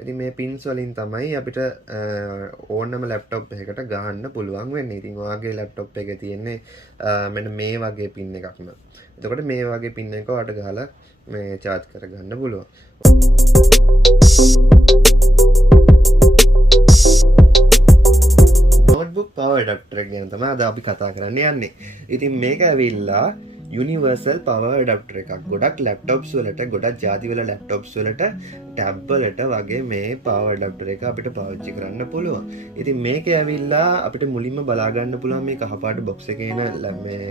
ඉතින් මේ පින්ස් වලින් තමයි අපිට ඕනම ලැප්ටොප් එකකට ගහන්න පුළුවන් වෙන්නේ. ඉතින් ඔයාගේ ලැප්ටොප් එකේ තියෙන්නේ මෙන්න මේ වගේ පින් එකක් න ะ. එතකොට මේ වගේ පින් එක ඔයාලට ගහලා මේ charge කරගන්න පුළුවන්. notebook power adapter එක ගැන තමයි අද අපි කතා කරන්න යන්නේ. ඉතින් මේක ඇවිල්ලා යුනිවර්සල් පවර් ඇඩප්ටර් එකක්. ගොඩක් ලැප්ටොප්ස් වලට ගොඩක් ජාති වල ලැප්ටොප්ස් වලට ටැබ් වලට වගේ මේ පවර් ඇඩප්ටර් එක අපිට පාවිච්චි කරන්න පුළුවන්. ඉතින් මේක ඇවිල්ලා අපිට මුලින්ම බලා ගන්න පුළුවන් මේ කහපාට බොක්ස් එකේ එන මේ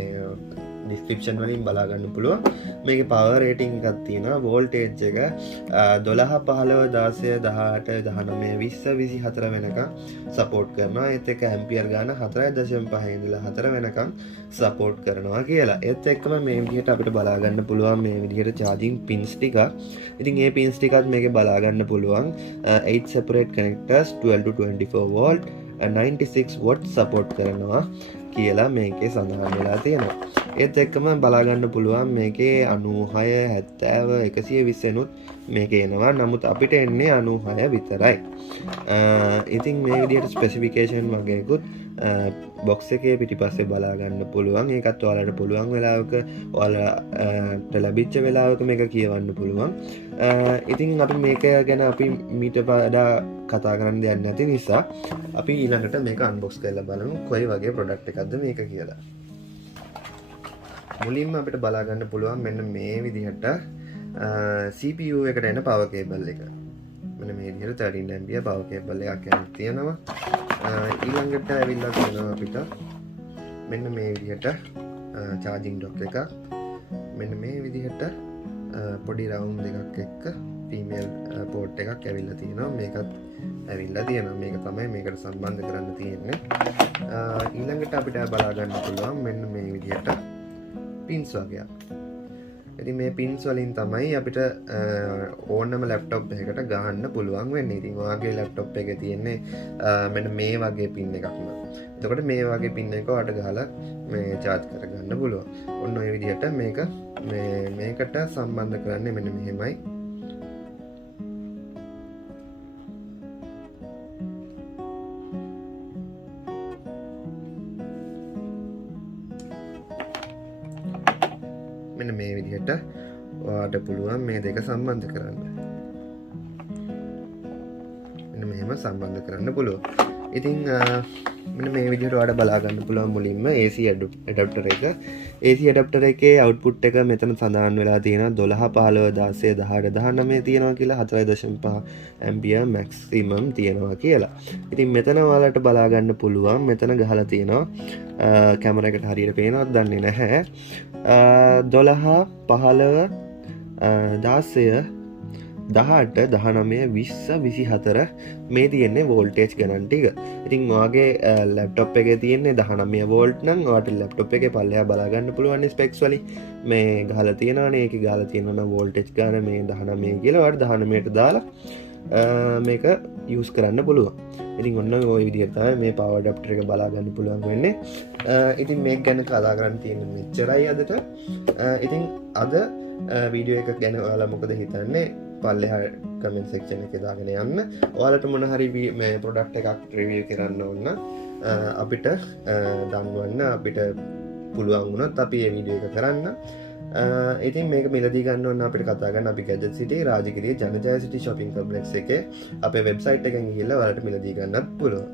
ඩිස්ක්‍රිප්ෂන් වලින් බලා ගන්න පුළුවන්. මේකේ පවර් රේටින් එකක් තියෙනවා. වෝල්ටේජ් එක 12 15 16 18 19 20 24 වෙනකම් සපෝට් කරනවා. ඒත් එක ඇම්පියර් ගාන 4.5 ඉඳලා 4 වෙනකම් සපෝට් කරනවා කියලා. ඒත් එක්කම මේ විදිහට අපිට බලා ගන්න පුළුවන් මේ විදිහට charging pins ටිකක්. ඉතින් මේ pins ටිකත් මේකේ බලා ගන්න පුළුවන්. 8 separate connectors 12 to 24 volt 96 watt support කරනවා කියලා මේකේ සඳහන් වෙලා තියෙනවා. ඒත් එක්කම බලා ගන්න පුළුවන් මේකේ 96 70 120 එනුත් මේකේ එනවා. නමුත් අපිට එන්නේ 96 විතරයි. ඉතින් මේ විදිහට ස්පෙસિෆිකේෂන් වගේකුත් බොක්ස් එකේ පිටිපස්සේ බලා ගන්න පුළුවන්. ඒකත් ඔයාලට පුළුවන් වෙලාවක ඔයාලට ලැබිච්ච වෙලාවක මේක කියවන්න පුළුවන්. ඉතින් අපි මේක ගැන අපි මීට වඩා කතා කරන්න දෙයක් නැති නිසා අපි ඊළඟට මේක අන්බොක්ස් කරලා බලමු කොයි වගේ ප්‍රොඩක්ට් එකක්ද මේක කියලා. මුලින්ම අපිට බලා ගන්න පුළුවන් මෙන්න මේ විදිහට CPU එකට එන power cable එක. මෙන්න මේ විදිහට 13 ampere power cable එකක් යන තියෙනවා. ඊළඟට ඇවිල්ලා තියෙනවා අපිට මෙන්න මේ විදිහට charging dock එකක්. මෙන්න මේ විදිහට පොඩි round එකක් එක්ක female port එකක් ඇවිල්ලා තියෙනවා. මේකත් ඇවිල්ලා තියෙනවා. මේක තමයි මේකට සම්බන්ධ කරන්න තියෙන්නේ. ඊළඟට අපිට බලා ගන්න පුළුවන් මෙන්න මේ විදිහට pins වගේක්. ඉතින් මේ pins වලින් තමයි අපිට ඕනම ලැප්ටොප් එකකට ගහන්න පුළුවන් වෙන්නේ. ඉතින් ඔයාගේ ලැප්ටොප් එකේ තියෙන්නේ මෙන්න මේ වගේ pin එකක් න ะ. එතකොට මේ වගේ pin එක ඔයාලට ගහලා මේ charge කරගන්න පුළුවන්. ඔන්න ඔය විදිහට මේක මේකට සම්බන්ධ කරන්නේ මෙන්න මෙහෙමයි. මෙන්න මේ විදිහට ඔයාලට පුළුවන් මේ දෙක සම්බන්ධ කරන්න. මෙන්න මෙහෙම සම්බන්ධ කරන්න පුළුවන්. ඉතින් මෙන්න මේ විදිහට ඔයාලට බලා ගන්න පුළුවන් මුලින්ම AC adapter එක. AC adapter එකේ output එක මෙතන සඳහන් වෙලා තියෙනවා 12 15 16 18 19 තියෙනවා කියලා 4.5 ampere maximum තියෙනවා කියලා. ඉතින් මෙතන ඔයාලට බලා ගන්න පුළුවන් මෙතන ගහලා තියෙනවා කැමරා එකට හරියට පේනවද දන්නේ නැහැ. 12 15 16 18 19 20 24 මේ තියෙන්නේ වෝල්ටේජ් ගණන් ටික. ඉතින් ඔයාගේ ලැප්ටොප් එකේ තියෙන්නේ 19 වෝල්ට් නම් ඔයාට ලැප්ටොප් එකේ පල්ලෙහා බලා ගන්න පුළුවන් ස්පෙක්ස් වලින් මේ ගහලා තියෙනවානේ. ඒකේ ගහලා තියෙනවා වෝල්ටේජ් ගාන මේ 19 කියලා ඔයාට 19ට දාලා මේක යූස් කරන්න පුළුවන්. ඉතින් ඔන්න ඔය විදිහට තමයි මේ පවර් ඇඩැප්ටර් එක බලා ගන්න පුළුවන් වෙන්නේ. ඉතින් මේක ගැන කතා කරන්න තියෙන මෙච්චරයි අදට. ඉතින් අද වීඩියෝ එක ගැන ඔයාලා මොකද හිතන්නේ? පල්ලෙහා කමෙන්ට් සෙක්ෂන් එකේ දාගෙන යන්න. ඔයාලට මොන හරි මේ ප්‍රොඩක්ට් එකක් රිවිව් කරන්න ඕන නම් අපිට දන්වන්න. අපිට පුළුවන් වුණොත් අපි මේ වීඩියෝ එක කරන්න. ඉතින් මේක මිලදී ගන්න ඕන අපිට කතා කරන්න අපි ගැජට් සිටි රාජගිරිය ජනජය සිටි shopping complex එකේ අපේ වෙබ්සයිට් එකෙන් ගිහිල්ලා ඔයාලට මිලදී ගන්නත් පුළුවන්.